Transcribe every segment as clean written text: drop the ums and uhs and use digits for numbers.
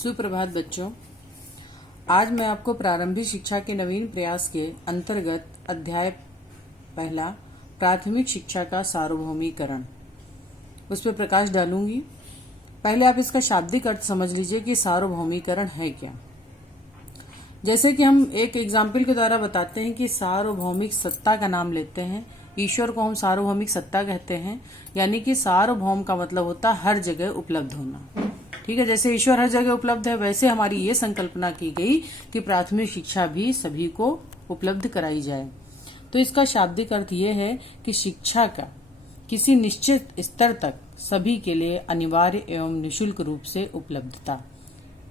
सुप्रभात बच्चों। आज मैं आपको प्रारंभिक शिक्षा के नवीन प्रयास के अंतर्गत अध्याय पहला प्राथमिक शिक्षा का सार्वभौमिकरण उस पर प्रकाश डालूंगी। पहले आप इसका शाब्दिक अर्थ समझ लीजिए कि सार्वभौमिकरण है क्या। जैसे कि हम एक एग्जाम्पल के द्वारा बताते हैं कि सार्वभौमिक सत्ता का नाम लेते हैं। ईश्वर को हम सार्वभौमिक सत्ता कहते हैं, यानी कि सार्वभौम का मतलब होता है हर जगह उपलब्ध होना। ठीक है, जैसे ईश्वर हर जगह उपलब्ध है, वैसे हमारी ये संकल्पना की गई कि प्राथमिक शिक्षा भी सभी को उपलब्ध कराई जाए। तो इसका शाब्दिक अर्थ ये है कि शिक्षा का किसी निश्चित स्तर तक सभी के लिए अनिवार्य एवं निःशुल्क रूप से उपलब्धता।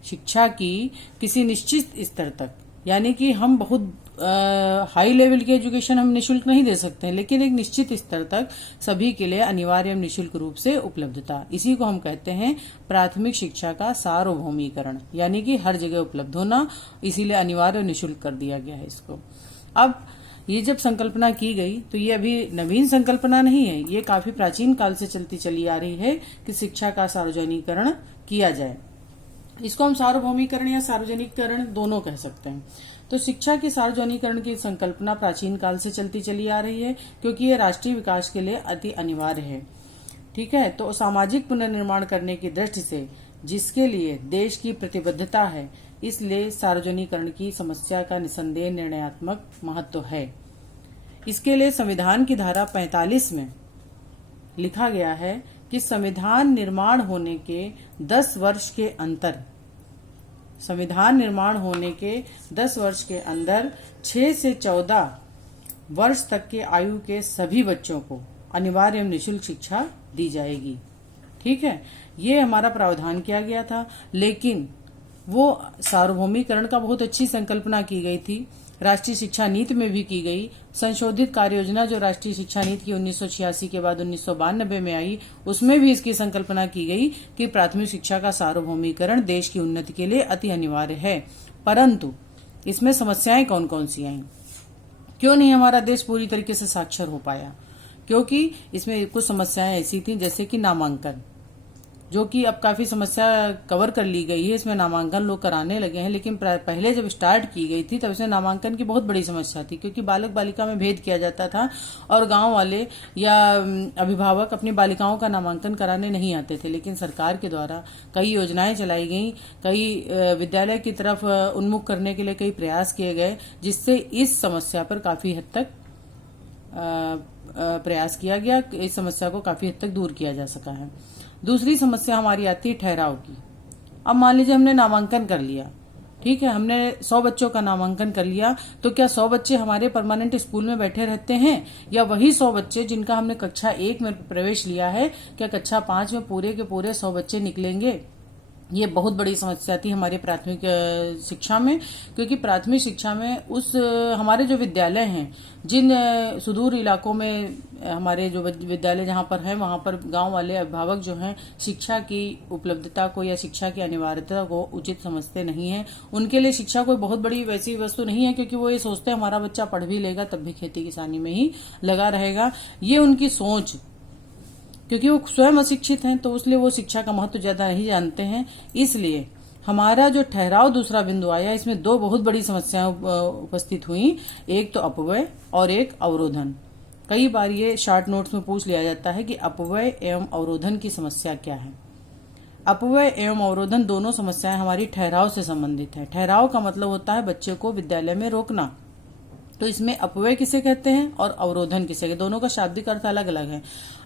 शिक्षा की किसी निश्चित स्तर तक, यानी कि हम बहुत हाई लेवल की एजुकेशन हम निःशुल्क नहीं दे सकते हैं, लेकिन एक निश्चित स्तर तक सभी के लिए अनिवार्य एवं निःशुल्क रूप से उपलब्धता, इसी को हम कहते हैं प्राथमिक शिक्षा का सार्वभौमिकरण, यानी कि हर जगह उपलब्ध होना, इसीलिए अनिवार्य और निःशुल्क कर दिया गया है इसको। अब ये जब संकल्पना की गई तो ये अभी नवीन संकल्पना नहीं है, ये काफी प्राचीन काल से चलती चली आ रही है कि शिक्षा का सार्वजनिकरण किया जाए। इसको हम सार्वभौमिकरण या सार्वजनिकरण दोनों कह सकते हैं। तो शिक्षा के सार्वजनिकरण की संकल्पना प्राचीन काल से चलती चली आ रही है, क्योंकि ये राष्ट्रीय विकास के लिए अति अनिवार्य है। ठीक है, तो सामाजिक पुनर्निर्माण करने की दृष्टि से जिसके लिए देश की प्रतिबद्धता है, इसलिए सार्वजनिकरण की समस्या का निसंदेह निर्णयात्मक महत्व है। इसके लिए संविधान की धारा 45 में लिखा गया है कि संविधान निर्माण होने के 10 वर्ष के अंतर, संविधान निर्माण होने के 10 वर्ष के अंदर 6 से 14 वर्ष तक के आयु के सभी बच्चों को अनिवार्य एवं निःशुल्क शिक्षा दी जाएगी। ठीक है, ये हमारा प्रावधान किया गया था, लेकिन वो सार्वभौमिकरण का बहुत अच्छी संकल्पना की गई थी। राष्ट्रीय शिक्षा नीति में भी की गई। संशोधित कार्य योजना जो राष्ट्रीय शिक्षा नीति की 1986 के बाद 1992 में आई, उसमें भी इसकी संकल्पना की गई कि प्राथमिक शिक्षा का सार्वभौमिकरण देश की उन्नति के लिए अति अनिवार्य है। परंतु इसमें समस्याएं कौन कौन सी आई, क्यों नहीं हमारा देश पूरी तरीके से साक्षर हो पाया? क्योंकि इसमें कुछ समस्याएं ऐसी थी, जैसे कि नामांकन, जो कि अब काफी समस्या कवर कर ली गई है। इसमें नामांकन लोग कराने लगे हैं, लेकिन पहले जब स्टार्ट की गई थी तब इसमें नामांकन की बहुत बड़ी समस्या थी, क्योंकि बालक बालिका में भेद किया जाता था और गांव वाले या अभिभावक अपनी बालिकाओं का नामांकन कराने नहीं आते थे। लेकिन सरकार के द्वारा कई योजनाएं चलाई गई, कई विद्यालय की तरफ उन्मुख करने के लिए कई प्रयास किए गए, जिससे इस समस्या पर काफी हद तक प्रयास किया गया, इस समस्या को काफी हद तक दूर किया जा सका है। दूसरी समस्या हमारी आती है ठहराव की। अब मान लीजिए हमने नामांकन कर लिया, ठीक है, हमने 100 बच्चों का नामांकन कर लिया, तो क्या 100 बच्चे हमारे परमानेंट स्कूल में बैठे रहते हैं, या वही 100 बच्चे जिनका हमने कक्षा 1 में प्रवेश लिया है, क्या कक्षा 5 में पूरे के पूरे 100 बच्चे निकलेंगे? ये बहुत बड़ी समस्या थी हमारी प्राथमिक शिक्षा में, क्योंकि प्राथमिक शिक्षा में हमारे जो विद्यालय हैं, जिन सुदूर इलाकों में हमारे जो विद्यालय जहाँ पर हैं, वहाँ पर गांव वाले अभिभावक जो हैं शिक्षा की उपलब्धता को या शिक्षा की अनिवार्यता को उचित समझते नहीं हैं। उनके लिए शिक्षा कोई बहुत बड़ी वैसी वस्तु नहीं है, क्योंकि वो ये सोचते हैं हमारा बच्चा पढ़ भी लेगा तब भी खेती किसानी में ही लगा रहेगा। ये उनकी सोच, क्योंकि वो स्वयं अशिक्षित हैं, तो इसलिए वो शिक्षा का महत्व ज्यादा नहीं जानते हैं। इसलिए हमारा जो ठहराव दूसरा बिंदु आया, इसमें 2 बहुत बड़ी समस्याएं उपस्थित हुई, एक तो अपव्यय और एक अवरोधन। कई बार ये शॉर्ट नोट्स में पूछ लिया जाता है कि अपव्यय एवं अवरोधन की समस्या क्या है। अपव्यय एवं अवरोधन दोनों समस्याएं हमारी ठहराव से संबंधित है। ठहराव का मतलब होता है बच्चे को विद्यालय में रोकना, तो इसमें अपव्यय किसे कहते हैं और अवरोधन किसे कहते हैं, दोनों का शाब्दिक अर्थ अलग अलग है।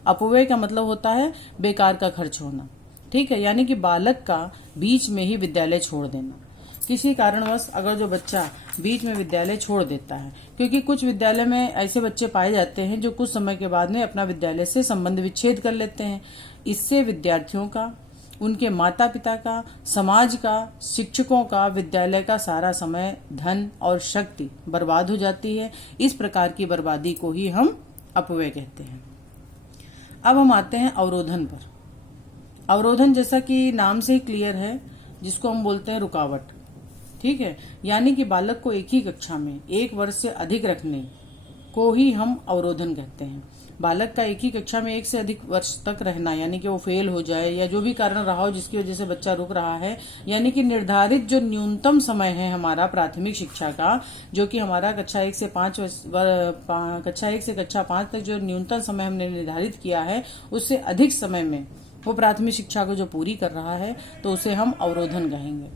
अपव्यय का मतलब होता है बेकार का खर्च होना, ठीक है, यानी कि बालक का बीच में ही विद्यालय छोड़ देना। किसी कारणवश अगर जो बच्चा बीच में विद्यालय छोड़ देता है, क्योंकि कुछ विद्यालय में ऐसे बच्चे पाए जाते हैं जो कुछ समय के बाद में अपना विद्यालय से संबंध विच्छेद कर लेते हैं। इससे विद्यार्थियों का, उनके माता पिता का, समाज का, शिक्षकों का, विद्यालय का सारा समय, धन और शक्ति बर्बाद हो जाती है। इस प्रकार की बर्बादी को ही हम अपव्यय कहते हैं। अब हम आते हैं अवरोधन पर। अवरोधन जैसा कि नाम से ही क्लियर है, जिसको हम बोलते हैं रुकावट, ठीक है, यानी कि बालक को एक ही कक्षा में 1 वर्ष से अधिक रखने को ही हम अवरोधन कहते हैं। बालक का एक ही कक्षा में एक से अधिक वर्ष तक रहना, यानी कि वो फेल हो जाए या जो भी कारण रहा हो जिसकी वजह से बच्चा रुक रहा है, यानी कि निर्धारित जो न्यूनतम समय है हमारा प्राथमिक शिक्षा का, जो कि हमारा कक्षा 1 से कक्षा 5 तक जो न्यूनतम समय हमने निर्धारित किया है, उससे अधिक समय में वो प्राथमिक शिक्षा को जो पूरी कर रहा है, तो उसे हम अवरोधन कहेंगे।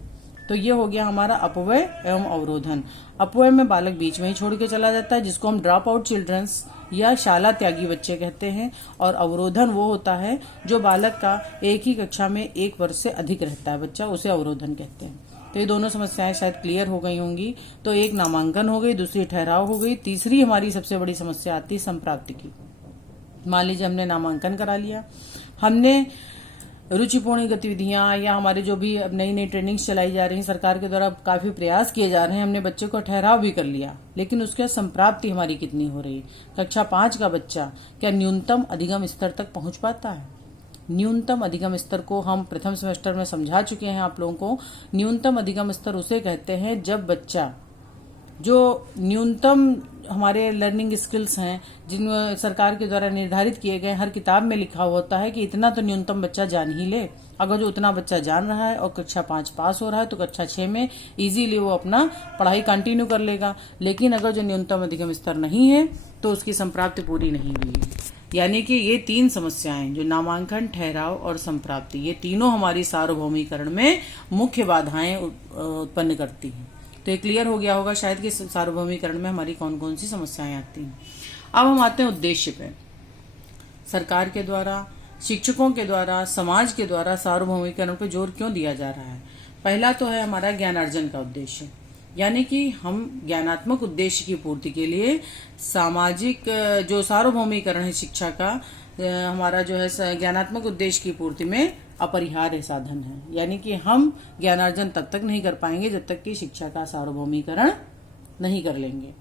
तो ये हो गया हमारा अपव्यय एवं अवरोधन। अपव्यय में बालक बीच में ही छोड़ के चला जाता है, जिसको हम ड्रॉप आउट चिल्ड्रंस या शाला त्यागी बच्चे कहते हैं। और अवरोधन वो होता है जो बालक का एक ही कक्षा में 1 वर्ष से अधिक रहता है बच्चा, उसे अवरोधन कहते हैं। तो ये दोनों समस्याएं शायद क्लियर हो गई होंगी। तो एक नामांकन हो गई, दूसरी ठहराव हो गई, तीसरी हमारी सबसे बड़ी समस्या आती है संप्राप्ति की। मान लीजिए हमने नामांकन करा लिया, हमने रुचिपूर्ण गतिविधियां या हमारे जो भी अब नई नई ट्रेनिंग्स चलाई जा रही हैं, सरकार के द्वारा काफी प्रयास किए जा रहे हैं, हमने बच्चे को ठहराव भी कर लिया, लेकिन उसके संप्राप्ति हमारी कितनी हो रही। कक्षा 5 का बच्चा क्या न्यूनतम अधिगम स्तर तक पहुंच पाता है? न्यूनतम अधिगम स्तर को हम प्रथम सेमेस्टर में समझा चुके हैं आप लोगों को। न्यूनतम अधिगम स्तर उसे कहते हैं जब बच्चा जो न्यूनतम हमारे लर्निंग स्किल्स हैं, जिन सरकार के द्वारा निर्धारित किए गए, हर किताब में लिखा होता है कि इतना तो न्यूनतम बच्चा जान ही ले। अगर जो उतना बच्चा जान रहा है और कक्षा 5 पास हो रहा है, तो कक्षा 6 में इजीली वो अपना पढ़ाई कंटिन्यू कर लेगा। लेकिन अगर जो न्यूनतम अधिगम स्तर नहीं है, तो उसकी संप्राप्ति पूरी नहीं हुई है। यानी कि ये 3 समस्याएं, जो नामांकन, ठहराव और संप्राप्ति, ये तीनों हमारी सार्वभौमिकरण में मुख्य बाधाएं उत्पन्न करती हैं। तो ये क्लियर हो गया होगा शायद कि सार्वभौमिकरण में हमारी कौन कौन सी समस्याएं आती हैं। अब हम आते हैं उद्देश्य पे। सरकार के द्वारा, शिक्षकों के द्वारा, समाज के द्वारा सार्वभौमिकरण पे जोर क्यों दिया जा रहा है? पहला तो है हमारा ज्ञानार्जन का उद्देश्य, यानी कि हम ज्ञानात्मक उद्देश्य की पूर्ति के लिए सामाजिक जो सार्वभौमिकरण है शिक्षा का, हमारा जो है ज्ञानात्मक उद्देश्य की पूर्ति में अपरिहार्य साधन है। यानी कि हम ज्ञानार्जन तब तक नहीं कर पाएंगे जब तक कि शिक्षा का सार्वभौमिकरण नहीं कर लेंगे।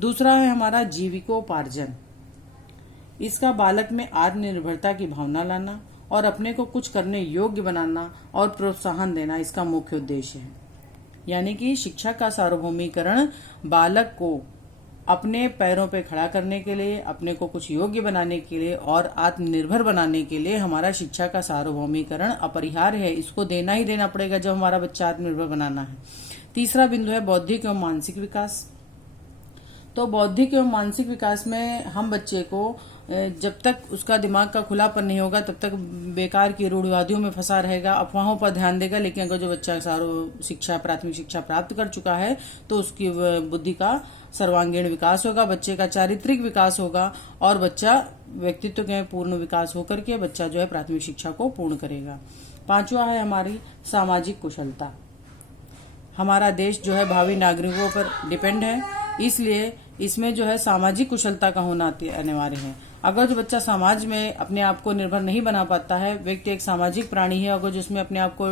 दूसरा है हमारा जीविकोपार्जन। इसका बालक में आत्मनिर्भरता की भावना लाना और अपने को कुछ करने योग्य बनाना और प्रोत्साहन देना इसका मुख्य उद्देश्य है। यानी कि शिक्षा का सार्वभौमिकरण बालक को अपने पैरों पे खड़ा करने के लिए, अपने को कुछ योग्य बनाने के लिए और आत्मनिर्भर बनाने के लिए हमारा शिक्षा का सार्वभौमिकरण अपरिहार्य है। इसको देना ही देना पड़ेगा जब हमारा बच्चा आत्मनिर्भर बनाना है। तीसरा बिंदु है बौद्धिक एवं मानसिक विकास। तो बौद्धिक एवं मानसिक विकास में हम बच्चे को जब तक उसका दिमाग का खुलापन नहीं होगा तब तक बेकार की रूढ़िवादियों में फंसा रहेगा, अफवाहों पर ध्यान देगा। लेकिन अगर जो बच्चा प्राथमिक शिक्षा प्राप्त कर चुका है तो उसकी बुद्धि का सर्वांगीण विकास होगा, बच्चे का चारित्रिक विकास होगा और बच्चा व्यक्तित्व के पूर्ण विकास होकर के बच्चा जो है प्राथमिक शिक्षा को पूर्ण करेगा। 5वां है हमारी सामाजिक कुशलता। हमारा देश जो है भावी नागरिकों पर डिपेंड है, इसलिए इसमें जो है सामाजिक कुशलता का होना अनिवार्य है। अगर जो बच्चा समाज में अपने आप को निर्भर नहीं बना पाता है, व्यक्ति एक सामाजिक प्राणी है, अगर जिसमें अपने आप को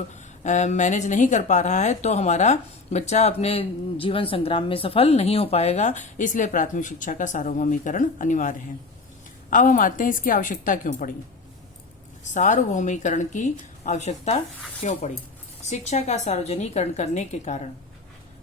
मैनेज नहीं कर पा रहा है, तो हमारा बच्चा अपने जीवन संग्राम में सफल नहीं हो पाएगा। इसलिए प्राथमिक शिक्षा का सार्वभौमिकरण अनिवार्य है। अब हम आते हैं इसकी आवश्यकता क्यों पड़ी। सार्वभौमिकरण की आवश्यकता क्यों पड़ी? शिक्षा का सार्वजनिकरण करने के कारण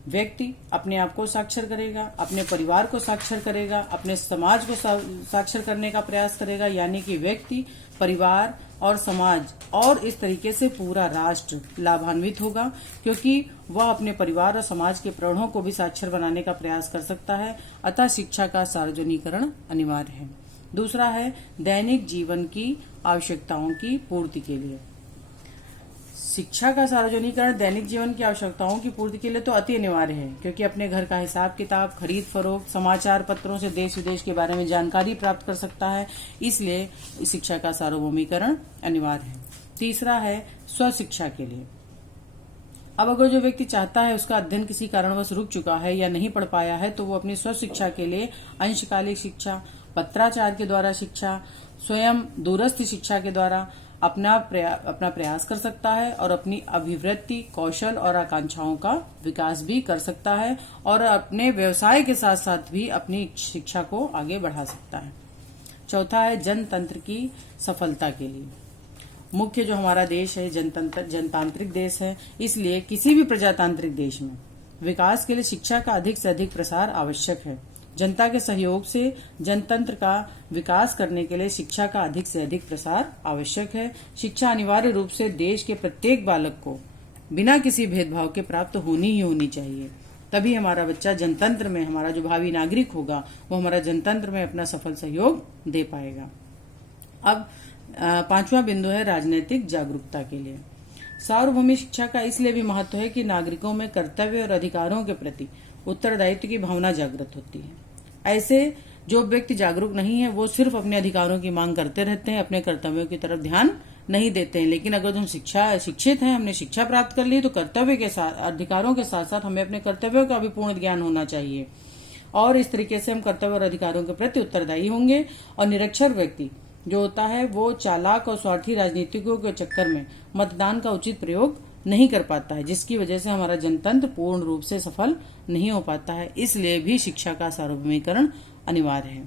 व्यक्ति अपने आप को साक्षर करेगा, अपने परिवार को साक्षर करेगा, अपने समाज को साक्षर करने का प्रयास करेगा। यानी कि व्यक्ति, परिवार और समाज और इस तरीके से पूरा राष्ट्र लाभान्वित होगा, क्योंकि वह अपने परिवार और समाज के प्रौढ़ों को भी साक्षर बनाने का प्रयास कर सकता है। अतः शिक्षा का सार्वजनिकरण अनिवार्य है। दूसरा है दैनिक जीवन की आवश्यकताओं की पूर्ति के लिए। शिक्षा का सार्वजनिकरण दैनिक जीवन की आवश्यकताओं की पूर्ति के लिए तो अति अनिवार्य है, क्योंकि अपने घर का हिसाब किताब, खरीद फरोख्त, समाचार पत्रों से देश विदेश के बारे में जानकारी प्राप्त कर सकता है। इसलिए शिक्षा का सार्वभौमिकरण अनिवार्य है। तीसरा है स्वशिक्षा के लिए। अब अगर जो व्यक्ति चाहता है, उसका अध्ययन किसी कारणवश रुक चुका है या नहीं पढ़ पाया है, तो वो अपनी स्वशिक्षा के लिए अंशकालिक शिक्षा, पत्राचार के द्वारा शिक्षा, स्वयं दूरस्थ शिक्षा के द्वारा अपना प्रयास कर सकता है और अपनी अभिवृत्ति, कौशल और आकांक्षाओं का विकास भी कर सकता है और अपने व्यवसाय के साथ साथ भी अपनी शिक्षा को आगे बढ़ा सकता है। चौथा है जनतंत्र की सफलता के लिए। मुख्य जो हमारा देश है जनतांत्रिक देश है, इसलिए किसी भी प्रजातांत्रिक देश में विकास के लिए शिक्षा का अधिक से अधिक प्रसार आवश्यक है। जनता के सहयोग से जनतंत्र का विकास करने के लिए शिक्षा का अधिक से अधिक प्रसार आवश्यक है। शिक्षा अनिवार्य रूप से देश के प्रत्येक बालक को बिना किसी भेदभाव के प्राप्त होनी ही होनी चाहिए। तभी हमारा बच्चा जनतंत्र में, हमारा जो भावी नागरिक होगा वो हमारा जनतंत्र में अपना सफल सहयोग दे पाएगा। अब 5वां बिंदु है राजनीतिक जागरूकता के लिए। सार्वभौमिक शिक्षा का इसलिए भी महत्व है कि नागरिकों में कर्तव्य और अधिकारों के प्रति उत्तरदायित्व की भावना जागृत होती है। ऐसे जो व्यक्ति जागरूक नहीं है वो सिर्फ अपने अधिकारों की मांग करते रहते हैं, अपने कर्तव्यों की तरफ ध्यान नहीं देते हैं। लेकिन अगर हम शिक्षित हैं, हमने शिक्षा प्राप्त कर ली, तो कर्तव्य के साथ, अधिकारों के साथ साथ हमें अपने कर्तव्यों का भी पूर्ण ज्ञान होना चाहिए और इस तरीके से हम कर्तव्य और अधिकारों के प्रति उत्तरदायी होंगे। और निरक्षर व्यक्ति जो होता है वो चालाक और स्वार्थी राजनीतिकों के चक्कर में मतदान का उचित प्रयोग नहीं कर पाता है, जिसकी वजह से हमारा जनतंत्र पूर्ण रूप से सफल नहीं हो पाता है। इसलिए भी शिक्षा का सार्वभौमिकरण अनिवार्य है।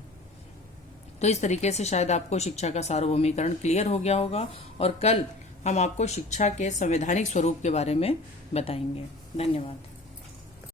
तो इस तरीके से शायद आपको शिक्षा का सार्वभौमिकरण क्लियर हो गया होगा और कल हम आपको शिक्षा के संवैधानिक स्वरूप के बारे में बताएंगे। धन्यवाद।